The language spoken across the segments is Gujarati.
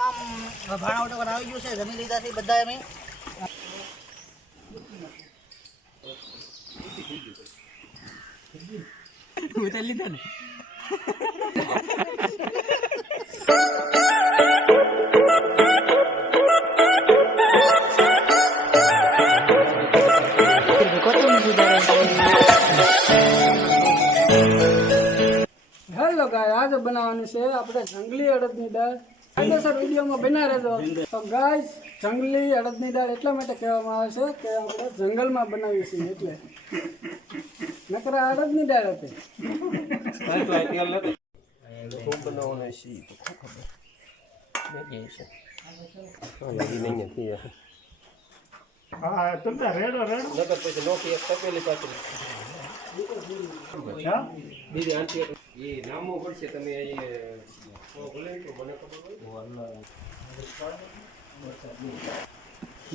કામ ભાણા ઉઠો આવી ગયું છે. જમી લીધા છે બધા અમે. ઉતારી લીધા ને. હેલો ગાય, આજે બનાવવાની છે આપણે જંગલી અડદની દાળ. કાયદેસર વિડીયોમાં બના રહેજો. તો ગાય, જંગલી અડદની દાળ એટલા માટે કહેવામાં આવે છે કે આપણે જંગલમાં બનાવીએ છીએ એટલે. નકરા અડદની દાળ હતી. હા તમને રેડો નગર પછી નોકી એક તપેલી પાછી બીજી આંટી એ નામો પડશે તમે ભલે તો મને ખબર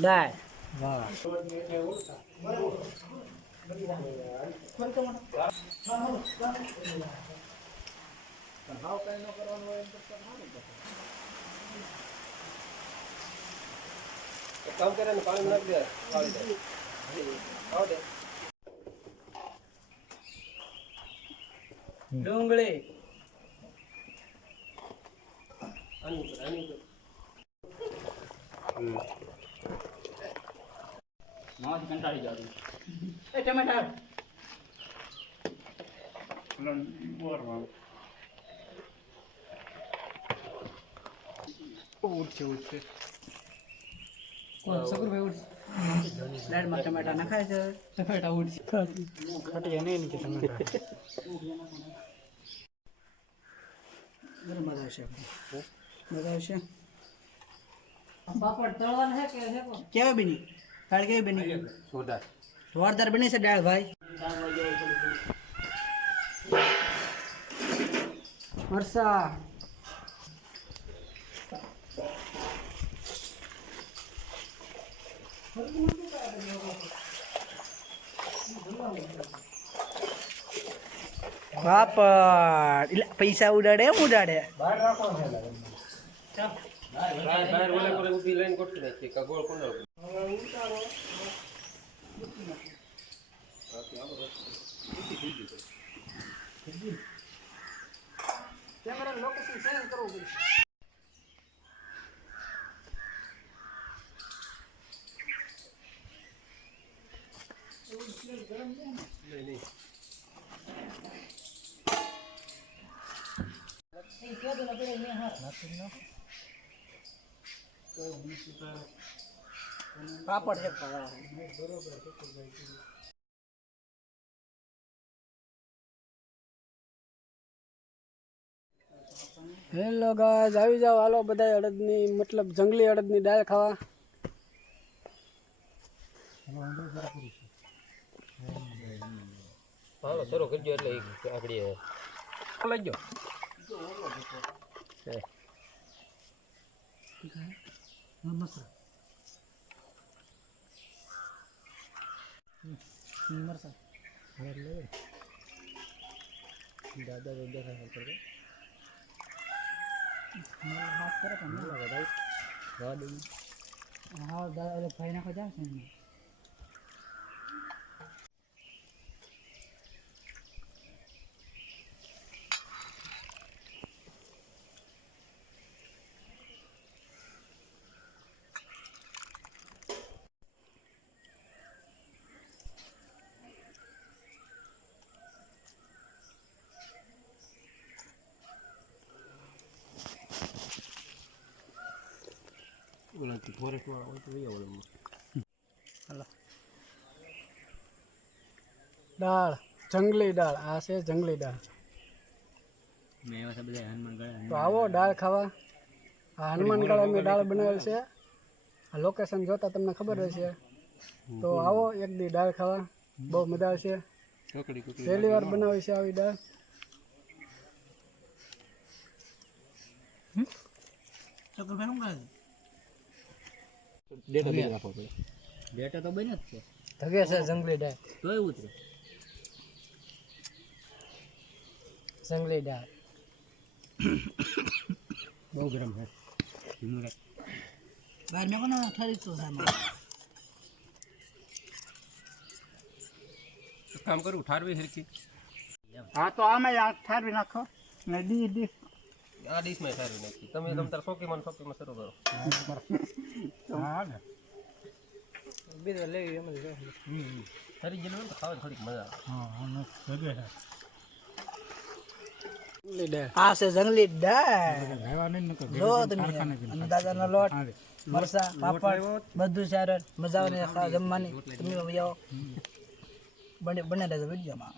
દાળ વાહ. કામ કરે ને પાણી નાખ દે આવડે ડુંગળી આની માવાથી કંટાળી જાવ. એ ટમેટા ઉઠશે દાળમાં ટમેટા નખાય છે. ટમેટા ઉઠશે ખટી નહીં કે ટમેટા મજા આવશે. મજા આવશે. પાપડ તળવાના છે કે કેવા બની દાળ? કેવી બની? સોડા જોરદાર બની છે દાળ ભાઈ. મરસા પાપડ એટલે પૈસા ઉડાડે એમ ઉડાડે. બહાર ઓલા કોલે ઊભી લાઈન ગોઠવી નાખી કા ગોળ કોણ કેમેરા લોકેશન શેર કરવું પડશે. પાપડ છે. હેલો ગાઈસ, આવી જાઓ હાલો બધા અડદની મતલબ જંગલી અડદની દાળ ખાવા. હાલો શરૂ કરજો એટલે આગળ લઈ ગયો હા દાદા ભાઈ નાખો જાવ છે. ફોરેસ્ટ વાળા હોય તો દાળ જંગલી દાળ, આ છે જંગલી દાળ. તો આવો દાળ ખાવા. આ હનુમાન ગળા મેં દાળ બનાવેલ છે. આ લોકેશન જોતા તમને ખબર હશે. તો આવો એક દી દાળ ખાવા, બહુ મજા આવશે. પહેલી વાર બનાવી છે આવી દાળ. ડેટા તો બન્યો જ છે. ધગે છે જંગલી દાળ. તોય ઉતરે જંગલી દાળ બહુ ગરમ છે. ધીમું રાખ. બહાર મેં કોનો ઠરી તો સામે એક કામ કરું ઠારવી હરખી હા તો આમાં આ ઠારવી નાખો ને ડી આ ડીશમાં ઠારવી નાખી તમે તાર શોકીમાં શરૂ કરો હા ને બીજો લેવી એમ જ રહે. ઠરી ગયેલું હોય ને તો ખાવાની થોડીક મજા આવે હા આનો જગે છે જંગલી દાળ આ છે જંગલી દાળ રહેવા નહીં નકર જો તમે દાદાનો લોટ મરસા પાપડ બધું સારું મજા આવે ને ખાવા જમવાની તમે આવો બને રહેજો વિડીયોમાં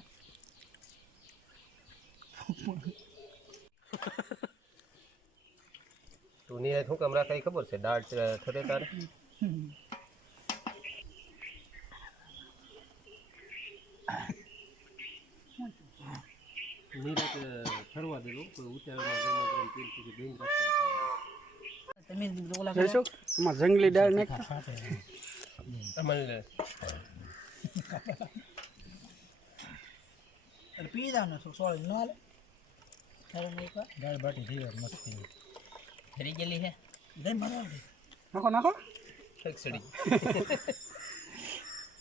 તું નિરાય શું કામ રાખાય ખબર છે દાળ ઠરે તારે નિરાય ઠરવા દેલો કોઈ ઉતાવળમાં ગરમા ગરમ તેલ પછી બેન રાખતા તમે ઓલા જોઈશું આમાં જંગલી દાળ નાખી તમારે પી જાવ ને સોળ ન હાલે સારું નહીં કા દાળ બાટી થઈ જાય મસ્તી. ફરી ગયેલી છે જઈ મજા આવે નાખો નાખો કંઈક સડી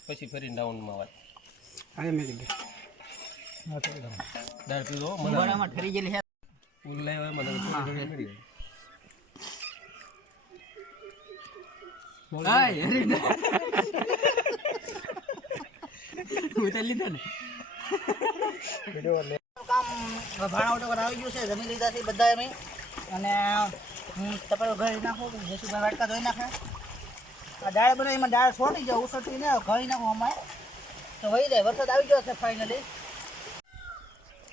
પછી ફરી ડાઉનમાં વાત હા મેરી ગઈ દાળ પીવો બરામાં ઠરી ગયેલી છે ઉલ્લાય હોય મને થોડી ઘણી મળી ઉતારી લીધા ને કામ ભાણા ઓટો આવી ગયું છે જમી લીધા છે બધા અમે અને હું તપેલો ઘરે નાખું જેસુભાઈ વાટકા ધોઈ નાખે આ દાળ બનાવી એમાં દાળ છોડી જાય ઉસળતી ને ઘરી નાખું અમારે તો વહી જાય વરસાદ આવી ગયો છે ફાઇનલી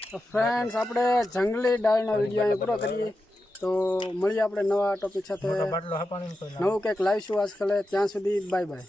તો ફ્રેન્ડ્સ આપણે જંગલી દાળનો વિડીયો અહીં પૂરો કરીએ તો મળીએ આપણે નવા ટોપિક સાથે નવું કંઈક લાવીશું આજકાલ ત્યાં સુધી બાય બાય.